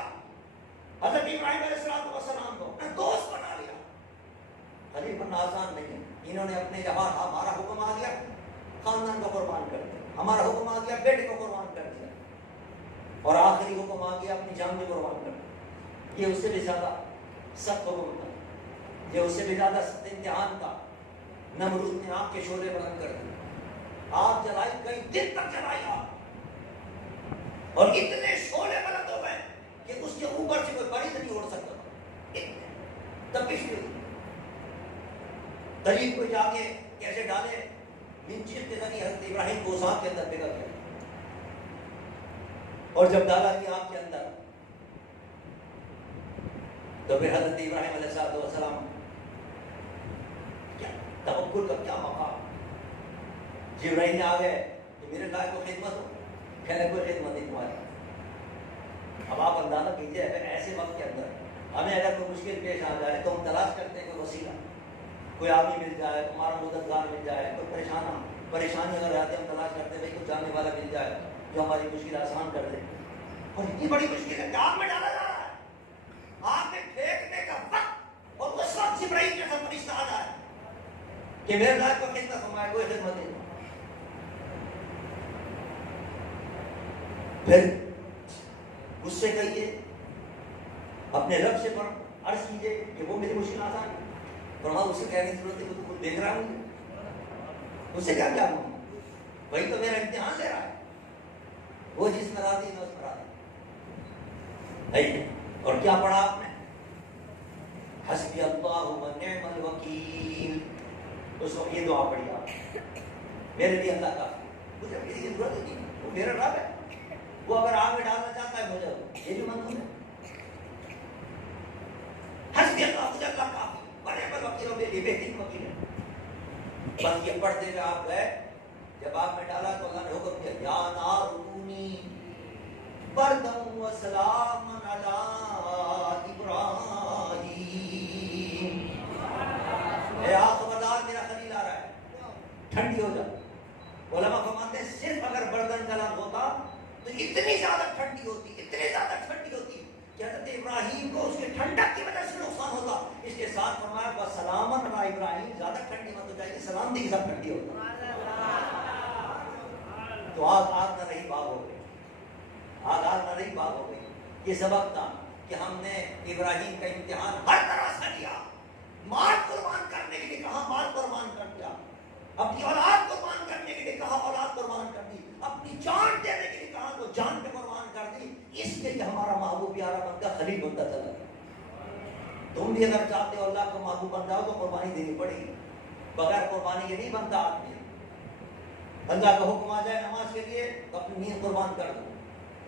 حضرت ابراہیم علیہ السلام کو، دوست بنا لیا. خلیل بننا آسان نہیں ہے. انہوں نے اپنے جب ہمارا حکم آ گیا خاندان کو قربان کر دیا، ہمارا حکم آ گیا بیٹے کو قربان کر دیا، اور آخری حکم آ گیا اپنی جان کو قربان کر دیا. یہ اس سے بھی زیادہ سخت حکم تھا، یہ اس سے بھی زیادہ سخت امتحان تھا. نمرود نے آگ کے شعلے بلند کر دیے، آگ جلائی، کئی دن تک جلائی آگ، اور اتنے شعلے بلند ہو گئے کہ اس کے اوپر سے کوئی پرند نہیں اڑ سکتا تھا. تپش ہوئی. دلیل کو جا کے کیسے ڈالے، منچیل کے ذریعے حضرت ابراہیم کو اس آگ کے اندر بگا گیا. اور جب ڈالا گیا آگ کے اندر تو پھر حضرت ابراہیم علیہ السلام توکل کا کیا مقام. جبرائیل نے آ گئے کہ میرے لائق کو خدمت ہو، کہنے کوئی خدمت نہیں تمہاری. اب آپ اندازہ کیجیے اگر ایسے وقت کے اندر ہمیں اگر کوئی مشکل پیش آ جائے تو ہم تلاش کرتے ہیں کوئی وسیلہ، کوئی آدمی مل جائے، ہمارا مددگار مل جائے، کوئی پریشانی اگر آتے ہم تلاش کرتے ہیں بھائی کچھ جاننے والا مل جائے جو ہماری مشکل آسان کر دے. اور اتنی بڑی مشکل ہے آگ میں ڈالا جا رہا ہے، آگ میں پھینکنے کا وقت، اور اس وقت جبرائیل کے ساتھ فرشتہ آ جائے کہ میرے لائق کو خدمت فرمائے، کوئی خدمت نہیں. پھر غصے کہیے اپنے رب سے عرض کیجیے کہ وہ میری مشکل آسان ہے. فرمایا اسے کہنے کی ضرورت ہے کہ تو خود دیکھ رہا ہوں، اسے کیا کیا ہوں، وہی تو میرا امتحان لے رہا ہے. وہ جس میں راضی میں اس پر راضی. اور کیا پڑھا آپ نے؟ حسبی اللہ و نعم الوکیل. اس وقت یہ دعا پڑھی آپ، میرے لیے اللہ کا، مجھے کسی کی ضرورت نہیں، وہ میرا رب ہے، وہ اگر آگ میں ڈالنا چاہتا ہے مجھے یہ بھی منظور ہے. حسبی اللہ، مجھے اللہ کافی، بڑے بڑے وکیلوں کے لیے بہترین وکیل ہے. بس یہ پڑھتے ہوئے آپ گئے جب آگ میں ڈالا تو اللہ نے حکم دیا یا نار کونی بردم و سلام علی ابراہیم، اے آگ خبردار میرا خلیل آ رہا ہے، ٹھنڈی ہو جا۔ علماء فرماتے ہیں صرف اگر بردن کا لفظ ہوتا تو اتنی زیادہ ٹھنڈی ہوتی، اتنی زیادہ ٹھنڈی ہوتی کہ حضرت ابراہیم کو اس کے ٹھنڈک کی وجہ سے نقصان ہوتا۔ اس کے ساتھ فرمایا وسلام علی ابراہیم، زیادہ ٹھنڈی مت ہو جائے گی، سلامتی کے ساتھ ٹھنڈی ہوتا۔ تو آگ نہ رہی باغ ہو گئی، آگ نہ رہی باغ ہو گئی۔ یہ سبق تھا کہ ہم نے ابراہیم کا امتحان ہر طرح سے لیا، مال قربان کرنے کے لیے کہا مال قربان کر دیا، اپنی اولاد قربان کرنے کے لیے کہا اولاد قربان کر دی، اپنی جان دینے کے لیے کہا تو جان پہ قربان کر دی، اس لیے کہ ہمارا محبوب پیارا بندہ خلیل بنتا چلا۔ تم بھی اگر چاہتے ہو اللہ کا محبوب بن جاؤ تو قربانی دینی پڑے گی، بغیر قربانی کے نہیں بنتا آدمی۔ اللہ کا حکم آ جائے نماز کے لیے تو اپنی نیند قربان کر دو،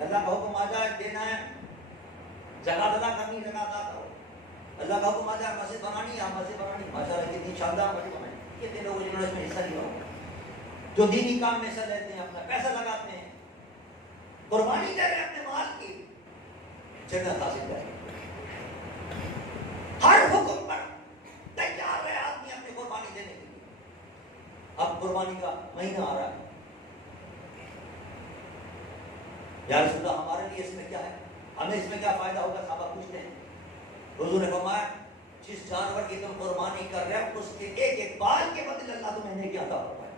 اللہ کا حکم آ جائے دینا ہے زکات ادا کرنی زکات ادا کرو، اللہ کا حکم آ جائے مسجد بنانی ہے مسجد بنانی، ماشاءاللہ کتنی شاندار مسجد بنائی، کتنے لوگ جنہوں نے اس میں حصہ لیا ہو، جو دینی کام میں حصہ لیتے ہیں، اپنا پیسہ لگاتے ہیں، قربانی دے رہے ہیں اپنے مال کی، جنت حاصل کریں۔ ہر حکم پر تیار ہے آدمی اپنی قربانی دینے کے لیے۔ اب قربانی کا مہینہ آ رہا ہے، یا رسول اللہ ہمارے لیے اس میں کیا ہے، ہمیں اس میں کیا فائدہ ہوگا؟ صحابہ پوچھتے ہیں، حضور نے فرمایا جس جانور کی تم قربانی کر رہے ہو اس کے ایک ایک بال کے بدلے اللہ تمہیں نیکی عطا فرمائے۔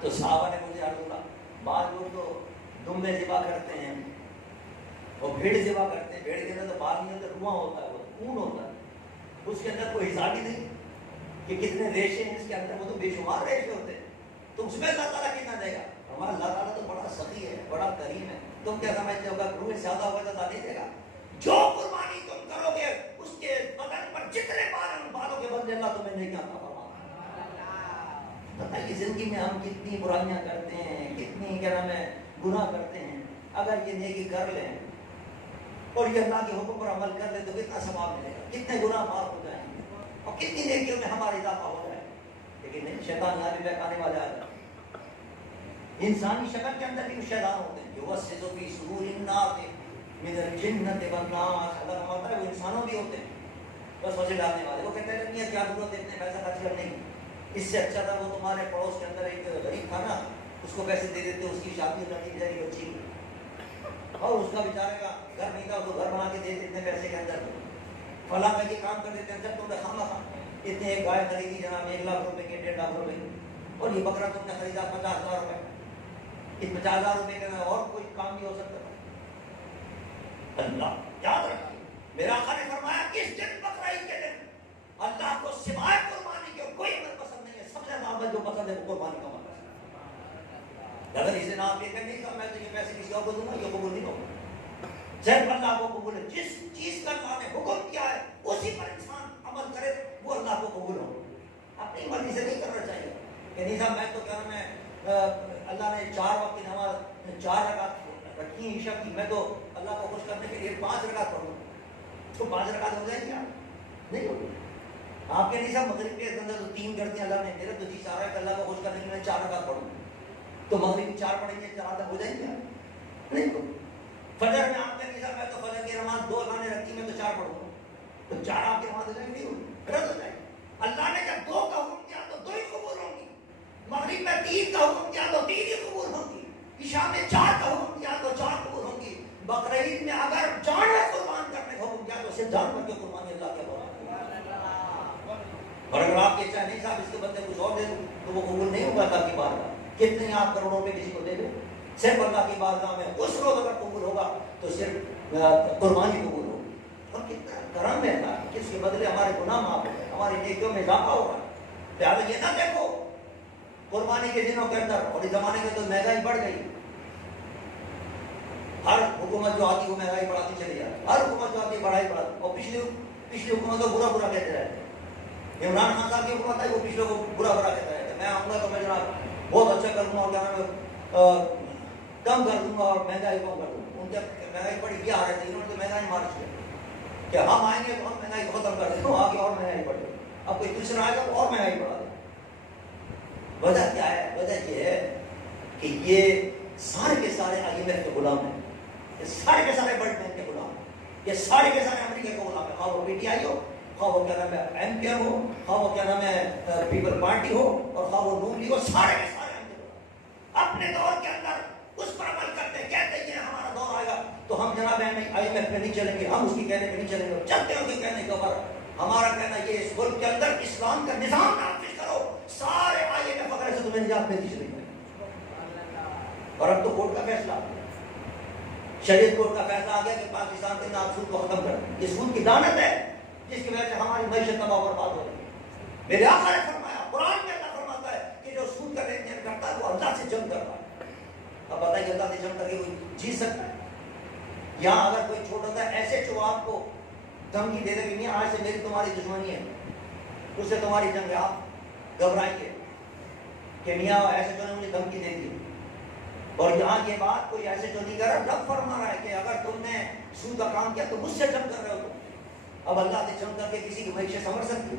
تو صحابہ نے مجھے عرض کیا، بعض لوگ تو دمبے ذبح کرتے ہیں اور بھیڑ ذبح کرتے ہیں، بھیڑ کے اندر تو بال نہیں ہوتا، روواں ہوتا ہے، وہ خون ہوتا ہے، اس کے اندر کوئی حساب ہی نہیں کہ کتنے ریشے ہیں اس کے اندر، وہ تو بے شمار ریشے ہوتے ہیں، تو اس میں اللہ تعالیٰ کتنا دے گا؟ ہمارا اللہ تعالیٰ تو بڑا سخی ہے، بڑا کریم ہے، تم کیا سمجھتے ہو کہ روح زیادہ ہوگا تو اللہ نہیں دے گا؟ جو قربانی تم کرو گے اس کے بدن پر جتنے بال ہیں ان بالوں کے بدلے اللہ تمہیں نیکی عطا فرمائے۔ بتائیے زندگی میں ہم کتنی برائیاں کرتے ہیں، کتنی کیا نام ہے گناہ کرتے ہیں، اگر یہ نیکی کر لیں اور یہ اللہ کے حکم پر عمل کر لیں تو کتنا ثواب ملے گا، کتنے گناہ معاف ہو جائیں گے اور کتنی نیکیوں میں ہمارا اضافہ ہو جائے۔ لیکن نہیں، شیطان یہاں بھی بہکانے والا ہے۔ انسانی شکل کے اندر بھی کچھ شیطان ہوتے ہیں، یوسوس فی صدور الناس من الجنۃ والناس، اللہ فرماتا ہے وہ انسانوں بھی ہوتے ہیں بس وجہ ڈالنے والے، وہ کہتے ہیں نہیں کیا ضرورت ہے اتنے پیسہ خرچ کرنے کی، اس سے اچھا تھا وہ تمہارے پڑوس کے اندر ایک غریب تھا نا، اس کو پیسے دے دیتے، اس کی شادی ہو جاتی بیچاری بچی، اور اس کا بیچارے کا گھر نہیں تھا، اس کو گھر بنا کے دے دیتے پیسے کے اندر، فلاں کا یہ کام کر دیتے ہیں، جب تم نے خامہ اتنے ایک گائے خریدی جناب 1 لاکھ روپے کی، 1.5 لاکھ روپے کی، اور یہ بکرا تم نے خریدا 50,000 روپے، اس 50,000 روپے کے اندر اور کوئی کام بھی ہو سکتا تھا۔ اللہ یاد رکھیے، میرا آقا نے فرمایا کس دن بقرہ عید کے دن اللہ کو سوائے قربانی کے کوئی عمل پسند نہیں ہے، سب سے زیادہ جو پسند ہے وہ قربانی کا عمل پسند ہے۔ اگر اسے نام لے کر نہیں کہا میں تو یہ پیسے کسی اور کو دوں گا، یہ قبول نہیں ہوگا، صرف اللہ کو قبول ہے۔ جس چیز کا اللہ نے حکم کیا ہے اسی پر انسان عمل کرے وہ اللہ کو قبول ہو، اپنی مرضی سے نہیں کرنا چاہیے کہ نہیں صاحب میں تو کیا نام ہے اللہ نے 4 وقت کی نماز 4 رکعت رکھی ہیں عشاء کی، میں تو اللہ کو خوش کرنے کے لیے 5 رکعت پڑھوں، تو 5 رکعت ہو جائیں گی؟ نہیں ہوگی۔ آپ کے نہیں صاحب مغرب کے اندر تو 3 کرتے ہیں، اللہ نے میرا تو جی چاہ رہا ہے کہ اللہ کو خوش کرنے کے لیے 4 رکعت پڑھوں، تو مغرب کی 4 پڑھیں گے 4 تک ہو جائیں گے؟ نہیں ہوگی۔ فجر میں آپ کے نہیں صاحب میں تو فجر کی نماز 2 اللہ نے رکھی، میں تو 4 پڑھوں گا، تو 4 آپ کی نماز ہو جائیں گی؟ نہیں ہوگی، رد ہو جائے گی۔ اللہ نے جب 2 کا حکم کیا تو 2 ہی قبول ہوں گی، مغرب میں 3 کا حکم کیا تو 3 ہی قبول ہوں گی، عشاء میں 4 کا حکم کیا تو 4 قبول ہوں گی، بقرہ عید میں اگر جانور قربان کرنے کا حکم کیا تو صرف جانور کی قربانی اللہ کے بارے۔ اور اگر آپ کے چاہے نہیں صاحب اس کے بدلے کچھ اور دے دوں تو وہ قبول نہیں ہوگا اللہ کی بارگاہ۔ کتنے آپ کروڑوں روپے کسی کو دے دیں، صرف اللہ کی بارگاہ میں اس روز اگر قبول ہوگا تو صرف قربانی قبول ہوگی۔ اور کتنا کرم ہے اللہ کہ اس کے بدلے ہمارے گناہ معاف ہو گئے، ہماری نیکیوں میں اضافہ ہوگا۔ لہٰذا یہ نہ دیکھو قربانی کے دنوں کے اندر، اور اس زمانے میں تو مہنگائی بڑھ گئی، ہر حکومت جو آتی وہ مہنگائی بڑھاتی چلی جاتی، ہر حکومت جو آتی ہے بڑھائی بڑھاتی، اور پچھلی حکومت کو برا برا کہتے رہتے ہیں۔ عمران خان صاحب کی حکومت آئی وہ پچھلے کو برا برا کہتا رہتا ہے، میں آؤں گا تو میں جناب بہت اچھا کر دوں گا اور کیا نام ہے کم کر دوں گا اور مہنگائی کم کر دوں گا۔ ان کے مہنگائی بڑی کیا آ رہی تھی، انہوں نے تو مہنگائی مارچ کیا کہ ہم آئیں گے تو ہم مہنگائی ختم کر دیں گے، آگے اور مہنگائی بڑھے، اب کوئی دوسرا آئے گا تو اور مہنگائی بڑھا دے۔ وجہ کیا ہے؟ وجہ یہ ہے کہ یہ سارے کے سارے IMF کے غلام ہیں، یہ سارے کے سارے ورلڈ بینک کے غلام ہیں، یہ سارے کے سارے امریکہ کے غلام ہیں، خواہ وہ PTI ہو، خواہ وہ کیا نام ہے MKM ہو، خواہ وہ کیا نام ہے پیپل پارٹی ہو، اور خواہ وہ نون لیگ ہو، سارے کے سارے ان کے غلام اپنے دور کے اندر اس پر عمل کرتے ہیں، کہتے ہیں ہمارا دور آئے گا تو ہم جناب IMF پہ نہیں چلیں گے، ہم اس کی کہنے پہ نہیں چلیں گے، چلتے ہیں ان کے کہنے کے اوپر۔ ہمارا کہنا یہ اس ملک کے اندر اسلام کا نظام نافذ کرو، سارے IMF وغیرہ سے تمہیں نجات ملتی چلی جائے۔ اور اب تو کورٹ کا فیصلہ، شریعت کورٹ کا فیصلہ آ گیا کہ پاکستان کے اندر سود کو ختم کر، یہ سود کی لعنت ہے جس کی وجہ سے ہماری معیشت تباہ و برباد ہو رہی ہے۔ میرے آقا نے فرمایا، قرآن میں اللہ فرماتا ہے کہ جو سود کا لین دین کرتا ہے وہ اللہ سے جنگ کرتا ہے۔ اب بتائیے اللہ سے جنگ کر کے کوئی جیت سکتا ہے؟ یہاں اگر کوئی چھوٹا سا ایسے جو آپ کو دھمکی دے دے کہ میاں آج سے میری تمہاری دشمنی ہے، اس سے تمہاری جنگ ہے، آپ گھبرائیں گے کہ میاں ایسے جو نے مجھے دھمکی دے دی، اور یہاں یہ بات کوئی ایسے جو نہیں کر رہا، رب فرما رہا ہے کہ اگر تم نے سود کا کام کیا تو مجھ سے جنگ کر رہے ہو۔ اب اللہ سے جنگ کر کے کسی کی معیشت سنور سکتی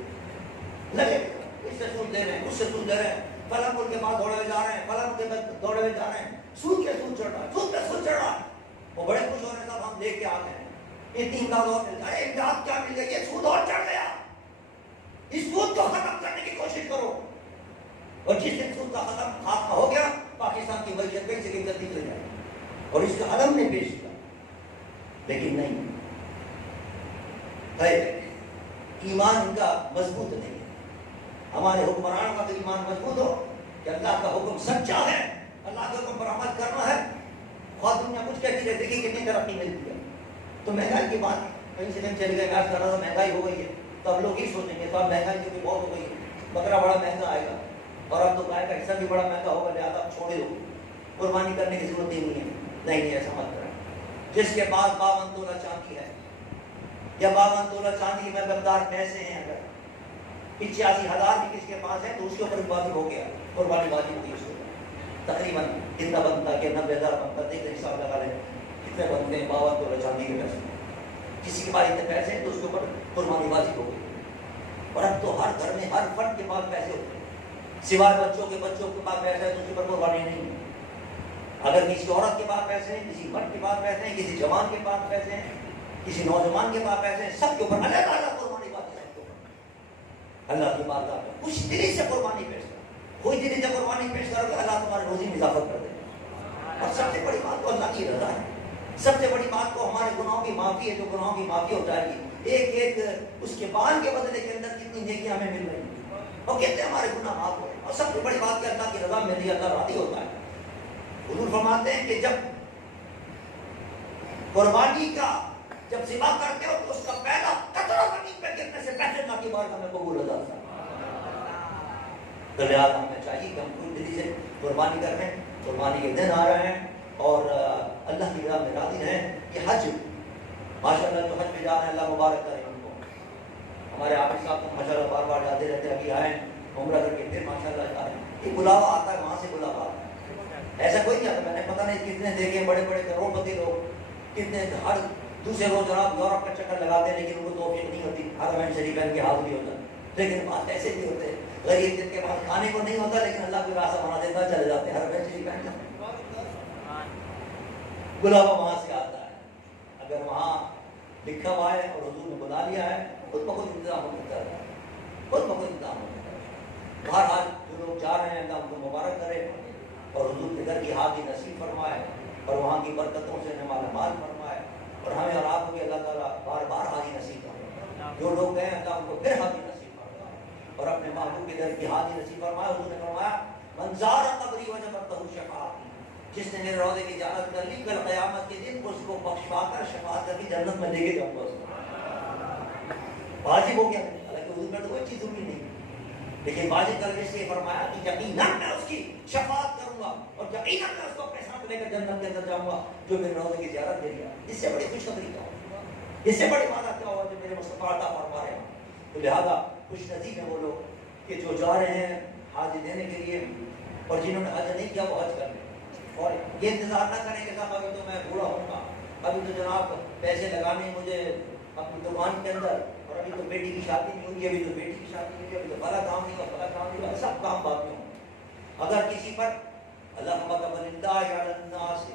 لگے، اس سے سود لے رہے ہیں، اس سے سود لے رہے ہیں، فلاں ملک کے بعد دوڑے ہوئے جا رہے ہیں، فلاں ملک کے بعد دوڑے ہوئے جا رہے ہیں، سود کے سود چڑھ رہا ہے، سود پہ سود چڑھ رہا ہے۔ وہ بڑے خوش ہو رہے ہیں صاحب ہم لے کے آ گئے ہیں، اتنی امداد اور مل جائے، امداد کیا مل گئی، یہ سود اور چڑھ گیا، اس سود کو ختم کرنے کی کوشش کرو۔ اور جس دن سود کا ختم خاتمہ ہو گیا، پاکستان کی معیشت کہیں سے کہیں جلدی چل جائے، اور اس کا علم نے پیش کیا، لیکن نہیں ہے، ایمان ان کا مضبوط نہیں ہے۔ ہمارے حکمرانوں کا تو ایمان مضبوط ہو کہ اللہ کا حکم سچا ہے، اللہ کے حکم پر عمل کرنا ہے، اور دنیا کچھ کہتی رہتی کہ کتنی ترقی ملتی ہے۔ تو مہنگائی کی بات کہیں سے کہیں چلی گئی، میں کر رہا تھا مہنگائی ہو گئی ہے، تو اب لوگ یہ سوچیں گے تو اب مہنگائی جو کہ بہت ہو گئی ہے، بکرا بڑا مہنگا آئے گا، اور اب تو گائے کا حصہ بھی بڑا مہنگا ہوگا، لہٰذا اب چھوڑے دو، قربانی کرنے کی ضرورت ہی نہیں ہے۔ نہیں ایسا مت کریں۔ جس کے پاس 52 تولہ چاندی ہے یا 52 تولہ چاندی میں مقدار پیسے ہیں، اگر 85,000 بھی کس کے پاس ہے تو اس کے اوپر واجب ہو گیا، قربانی واجب ہوگی اس کو تقریباً کتنا بنتا کہ 90,000 بنتا، دیکھ لیں حساب لگا لیں کتنے بنتے ہیں 52 تولہ چاندی کے پیسے۔ کسی کے پاس اتنے پیسے ہیں تو اس کے اوپر قربانی واجب ہو گئی۔ اور اب تو ہر گھر میں ہر فرد کے پاس پیسے ہوتے ہیں، سوائے بچوں کے پاس پیسے ہے تو اس کے اوپر قربانی نہیں ہے۔ اگر کسی عورت کے پاس پیسے ہیں، کسی مرد کے پاس پیسے ہیں، کسی جوان کے پاس پیسے ہیں، کسی نوجوان کے پاس پیسے ہیں، سب کے اوپر اللہ تعالیٰ قربانی واجب ہے۔ اللہ کی بارگاہ میں کچھ دلی سے قربانی پیش کرو، کوئی دلی سے قربانی پیش کرو کہ اللہ تمہاری روزی میں اضافہ کر دے۔ اور سب سے بڑی بات تو اللہ کی رضا ہے، سب سے بڑی بات تو ہمارے گناہوں کی معافی ہے، جو گناہوں کی معافی ہو جائے گی، ایک ایک اس کے بال کے بدلے کے اندر کتنی نیکیاں ہمیں مل رہی ہیں، اور کہتے ہیں ہمارے گناہ معاف ہو۔ اور سب سے بڑی بات کہ اللہ کی رضا مل رہی ہے، اللہ راضی ہوتا ہے۔ حضور فرماتے ہیں کہ جب قربانی کا جب ذبح کرتے ہو تو اس کا پہلا قطرہ زمین پہ گرنے سے پہلے اللہ کی بارگاہ میں قبول ہو جاتا ہے۔ تو لہٰذا ہمیں چاہیے کہ ہم پوری دلی سے قربانی کر رہے ہیں، قربانی کے دن آ رہے ہیں، اور اللہ کی راہ میں راضی رہیں۔ یہ حج ماشاء اللہ جو حج پہ جا رہے ہیں، اللہ مبارک کرے ان کو۔ ہمارے حافظ صاحب تو ماشاء اللہ بار بار جاتے رہتے ہیں، ابھی آئے عمرہ کر کے پھر ماشاء اللہ جا رہے ہیں۔ یہ بلاوا آتا ہے، وہاں سے بلاوا آتا ہے، ایسا کوئی نہیں آتا۔ میں نے پتہ نہیں کتنے دیکھے بڑے بڑے کروڑ پتی لوگ، کتنے ہر دوسرے روز جناب یورپ کا چکر لگاتے ہیں، لیکن ان کو توفیق نہیں ہوتی حرمین شریفین کے حاضری ہوتا۔ لیکن بات ایسے بھی ہوتے ہیں غریب جن کے پاس کھانے کو نہیں ہوتا، لیکن اللہ کو راستہ بنا دیتا، چلے جاتے ہیں حرمین شریفین کا۔ بلاوا وہاں سے آتا ہے، اگر وہاں لکھا ہوا ہے اور حضور نے بلا لیا ہے، خود بخود انتظام ہوتا ہے، خود بخود انتظام ہوتا ہے۔ بہرحال جو لوگ جا رہے ہیں اللہ ان کو مبارک کرے، اور حضور کے در کی حاضری نصیب فرمائے، اور وہاں کی برکتوں سے مالا مال فرمائے، اور ہمیں اور آپ کو بھی اللہ تعالیٰ بار بار حاضری نصیب فرمائے۔ جو لوگ گئے اللہ ان کو پھر حاضری نصیب فرمائے، اور اپنے محبوب کے در کی حاضری نصیب فرمائے۔ حضور نے فرمایا من زار قبری وجبت لہ شفاعتی، جس نے میرے روضے کی زیارت کر لی، کل قیامت کے دن اس کو بخشوا کر شفاعت کر کے جنت میں لے کے جاؤں گا۔ اس کو واجب ہو گیا، حالانکہ حضور میں تو کوئی چیز ضروری نہیں، لیکن واجب کر کے اس لیے فرمایا کہ یقیناً میں اس کی شفاعت کروں گا، اور یقیناً میں اس کو اپنے ساتھ لے کر جنت کے اندر جاؤں گا جو میرے روضے کی زیارت دے گا۔ اس سے بڑی خوشخبری کیا ہو، اس سے بڑی بات کیا ہوا جو میرے مصطفیٰ عطا فرما رہے ہیں۔ تو لہٰذا خوش نصیب ہیں وہ لوگ کہ جو جا رہے ہیں حج دینے کے لیے، اور جنہوں نے حج نہیں کیا وہ حج کر لیں، اور یہ انتظار نہ کریں کہ صاحب ابھی تو میں بوڑھا ہوں گا، ابھی تو جناب پیسے لگانے مجھے اپنی دکان کے اندر، اور ابھی تو بیٹی کی شادی نہیں ہوئی، ابھی تو بیٹی کی شادی نہیں ہوئی، ابھی تو بڑا کام نہیں ہوا، بڑا کام نہیں ہوا، سب کام بعد میں ہوں۔ اگر کسی پر اللہ وللہ علی الناس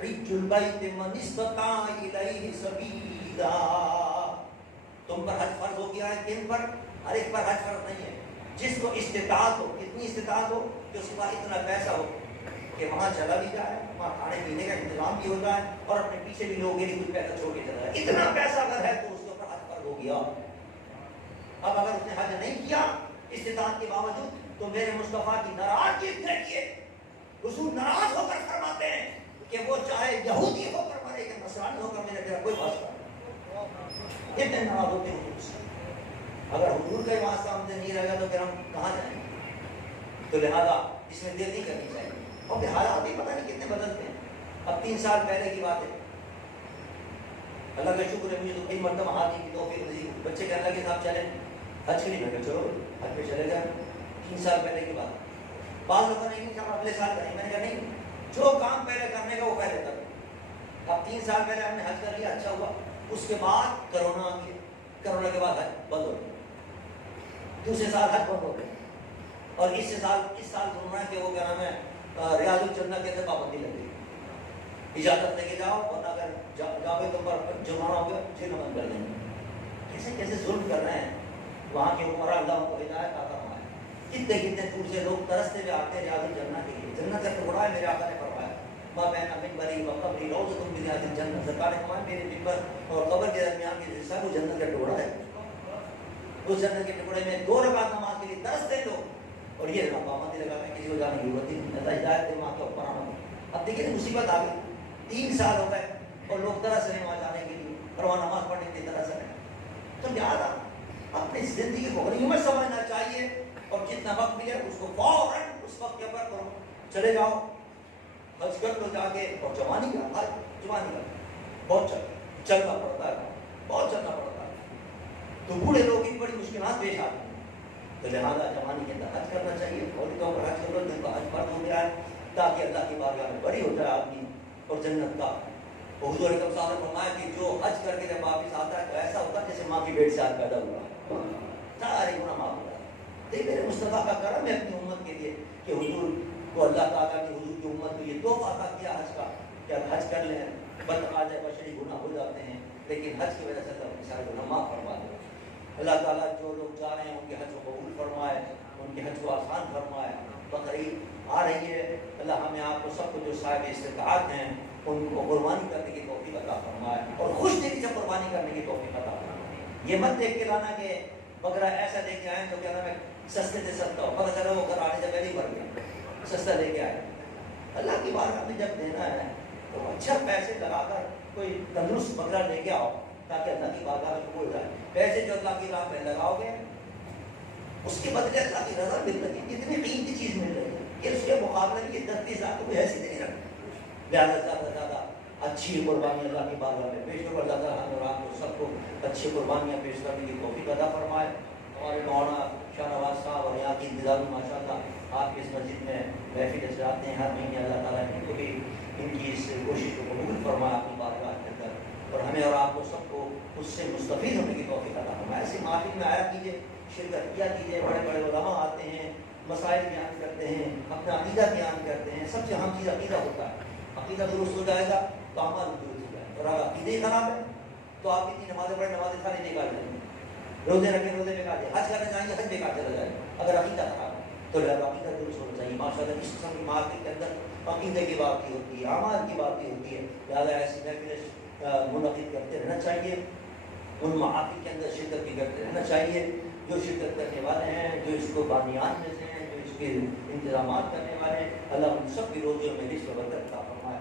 حج البیت من استطاع الیہ سبیلا، تم پر حج فرض ہو گیا ہے، کن پر؟ ہر ایک پر حج فرض نہیں ہے، جس کو استطاعت ہو، کتنی استطاعت ہو کہ اس کے پاس اتنا پیسہ ہو کہ وہاں چلا بھی جائے، وہاں کھانے پینے کا انتظام بھی ہو جائے اور اپنے پیچھے بھی لوگوں کے لیے کچھ پیسہ چھوڑ کے چلا جائے، اتنا پیسہ اگر ہے تو اس کے اوپر حج فرض ہو گیا۔ اب اگر اس نے حج نہیں کیا استطاعت کے باوجود تو میرے مصطفیٰ کی ناراضگی دیکھیے، حضور ناراض ہو کر فرماتے ہیں کہ وہ چاہے یہودی ہو کر مرے کہ نصرانی ہو کر، میرا کوئی واسطہ نہیں، اتنے ناراض ہوتے ہیں حضور سے۔ اگر حضور کا واسطہ ہم سے نہیں رہے گا تو پھر ہم کہاں جائیں گے؟ تو لہذا اس میں دیر نہیں کرنی چاہیے، اور پھر حالات بھی پتہ نہیں کتنے بدلتے ہیں۔ اب 3 سال پہلے کی بات ہے، اللہ کا شکر ہے مجھے تو کئی مرتبہ حاجی کی توفیق ملی، بچے کہنے لگے صاحب چلیں حج کے لیے، میں کہا چلو حج پہ چلے جائیں۔ 3 سال پہلے کی بات، بعض لوگوں نے نہیں کہا اگلے سال کریں، میں نے کہا نہیں، جو کام پہلے کرنے کا وہ پہلے کریں۔ اب 3 سال پہلے ہم نے حج کر لیا، اچھا ہوا، اس کے بعد کرونا آ گیا، کرونا کے بعد حج بند ہو گیا، دوسرے سال حج بند ہو گیا، اور اس سال سننا ہے کہ وہ کیا نام ہے ریاض الجنہ کے اندر پابندی لگ گئی، اجازت لے کے جاؤ ورنہ اگر جاؤ تم پر جرمانہ ہو گیا، جیل بند کر دیں گے۔ کیسے کیسے ظلم کر رہے ہیں وہاں کے حکمراں، اللہ ان کو ہدایت عطا فرمائے۔ کتنے کتنے دور سے لوگ ترستے ہوئے آتے ہیں ریاض الجنہ کے لیے، جنت کا ٹکڑا ہے، میرے آقا نے فرمایا ماں بین منبری و قبری روضۃ من ریاض الجنہ، سرکار نے فرمایا میرے منبر اور قبر کے درمیان کے حصہ وہ جنت کا ٹکڑا ہے، اس جنت کے ٹکڑے میں 2 رکعت نماز کے لیے ترستے ہیں لوگ، اور یہ پابندی لگا ہے کسی کو جانے کی ضرورت نہیں، اللہ ہدایت دے وہاں کے اوپر آنا۔ اب دیکھیے مصیبت آ گئی، 3 سال ہو گئے اور لوگ ترس رہے ہیں وہاں جانے کے لیے اور وہاں نماز پڑھنے کے لیے ترس رہے ہیں۔ تو لہٰذا اپنی زندگی کو غنیمت سمجھنا چاہیے، اور جتنا وقت ملے اس کو فوراً اس وقت کے اوپر کرو، چلے جاؤ حج کر لو جا کے، اور جوانی کا بہت چلنا پڑتا ہے، بہت چلنا پڑتا ہے، تو بوڑھے لوگ کی بڑی مشکلات پیش آتی ہیں، تو لہٰذا جوانی کے اندر حج کرنا چاہیے، فوری طور پر حج کر لو جن کا حج فرض ہو گیا ہے، تاکہ اللہ کی بارگاہ میں بری ہو جائے آدمی اور جنت کا۔ حضور اکرم صاحب نے فرمایا کہ جو حج کر کے جب واپس آتا ہے تو ایسا ہوتا ہے جیسے ماں کی پیٹ سے آج پیدا ہوا، سارے گناہ معاف ہو جاتے ہیں۔ دیکھ میرے مصطفیٰ کا کرم ہے اپنی امت کے لیے کہ حضور کو اللہ تعالیٰ کی حضور کی امت کو یہ تحفہ عطا کیا حج کا کہ اب حج کر لیں، بدتقاض بشری گناہ ہو جاتے ہیں، لیکن حج کی وجہ سے اللہ اپنے سارے گناہ معاف فرما دے۔ اللہ تعالیٰ جو لوگ جا رہے ہیں ان کے حج کو قبول فرمائے، ان کے حج کو آسان فرمائے۔ بقرعید آ رہی ہے، اللہ ہمیں آپ کو سب کو جو صاحب استطاعت ہیں ان کو قربانی کرنے کی توفیق عطا فرمائے، اور خوش دلی سے قربانی کرنے کی توفیق عطا فرمائے۔ یہ مت دیکھ کے لانا کہ بکرا ایسا لے کے آئے تو کیا نام ہے سستے سے سستا ہو، پتہ چلا وہ گھر آنے سے پہلے ہی بھر گیا، سستا لے کے آئے۔ اللہ کی بارگاہ میں جب دینا ہے تو اچھا پیسے لگا کر کوئی تندرست بکرا لے کے آؤ تاکہ اللہ کی بارگاہ میں قبول جائے۔ پیسے جو اللہ کی راہ میں لگاؤ گے اس کے بدلے اللہ کی رضا مل رہی ہے، اتنی قیمتی چیز مل رہی ہے کہ اس کے مقابلے میں 10-20 ہزار کوئی ایسی نہیں رکھتی۔ لہٰذا زیادہ سے زیادہ اچھی قربانی اللہ کی بارگاہ میں پیش کرو، اللہ تعالیٰ ہم اور آپ کو سب کو اچھی قربانیاں پیش کرنے کی توفیق عطا فرمائے۔ ہمارے مولانا شاہ نواز صاحب اور یہاں کی انتظامی ماشاء اللہ آپ کی اس مسجد میں محفل چلاتے ہیں ہر مہینے، اللہ تعالیٰ ان کو بھی ان کی اس کوشش کو قبول فرمائے اپنی بارگاہ کے اندر، اور ہمیں اور آپ کو سب کو اس سے مستفید ہونے کی توفیق عطا فرمائے۔ ایسی محفل میں آیا کیجیے، شرکت کیا کیجیے، بڑے بڑے علماء آتے ہیں، مسائل بیان کرتے ہیں، اپنا عقیدہ بیان کرتے ہیں، سب سے اہم چیز عقیدہ ہوتا ہے۔ عقیدہ درست ہو جائے گا تو عمل درست ہو جائے گا، اور اگر عقیدہ ہی خراب ہے تو آپ کتنی نمازیں پڑھیں، نمازیں ساری بیکار جائیں گی، روزے رکھیں روزے بیکار جائیں، حج کرنے جائیں گے حج بیکار چلا جائے گا اگر عقیدہ خراب ہے۔ تو لہٰذا عقیدہ درست ہونا چاہیے۔ ماشاء اللہ اس قسم کی محفل کے اندر عقیدے کی بات کی ہوتی ہے، اعمال کی بات کی ہوتی ہے، لہٰذا ایسی محفلیں منعقد کرتے رہنا چاہیے، ان محافل کے اندر شرکت بھی کرتے رہنا چاہیے۔ جو شرکت کرنے والے ہیں، جو اس کو بانیان میں سے ہیں، جو اس کے انتظامات کرنے والے ہیں، اللہ ان سب کی روزیوں میں رزق و برکت عطا فرمائے۔